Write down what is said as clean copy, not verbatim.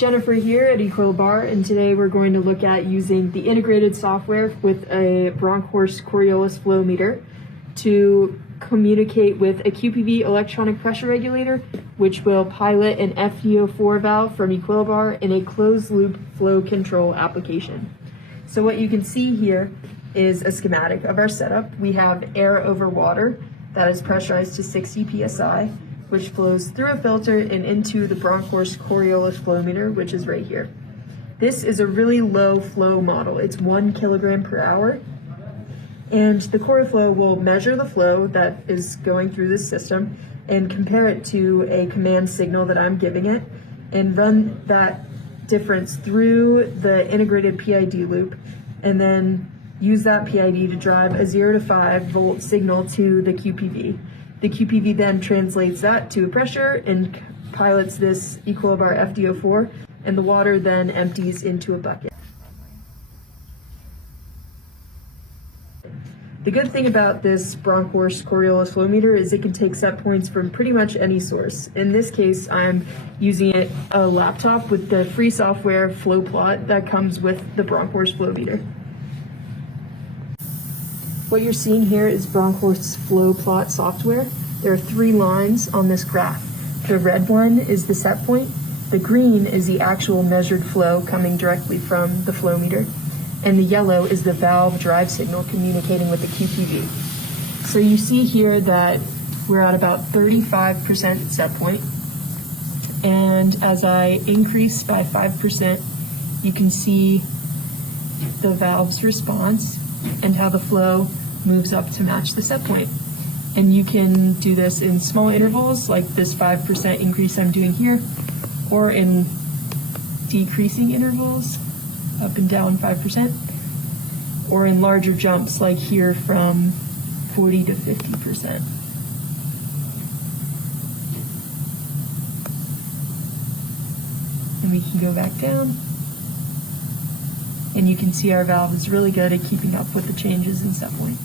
Jennifer here at Equilibar, and today we're going to look at using the integrated software with a Bronkhorst Coriolis flow meter to communicate with a QPV electronic pressure regulator, which will pilot an FDO4 valve from Equilibar in a closed-loop flow control application. So what you can see here is a schematic of our setup. We have air over water that is pressurized to 60 psi, which flows through a filter and into the Bronkhorst Coriolis flow meter, which is right here. This is a really low flow model. It's 1 kilogram per hour. And the CORI-FLOW will measure the flow that is going through this system and compare it to a command signal that I'm giving it and run that difference through the integrated PID loop and then use that PID to drive a 0 to 5 volt signal to the QPV. The QPV then translates that to a pressure and pilots this Equilibar FDO4, and the water then empties into a bucket. The good thing about this Bronkhorst Coriolis flow meter is it can take set points from pretty much any source. In this case, I'm using a laptop with the free software flow plot that comes with the Bronkhorst flow meter. What you're seeing here is Bronkhorst's flow plot software. There are 3 lines on this graph. The red one is the set point, the green is the actual measured flow coming directly from the flow meter, and the yellow is the valve drive signal communicating with the QPV. So you see here that we're at about 35% set point, and as I increase by 5%, you can see the valve's response and how the flow moves up to match the set point. And you can do this in small intervals, like this 5% increase I'm doing here, or in decreasing intervals, up and down 5%, or in larger jumps, like here from 40 to 50%. And we can go back down. And you can see our valve is really good at keeping up with the changes in set point.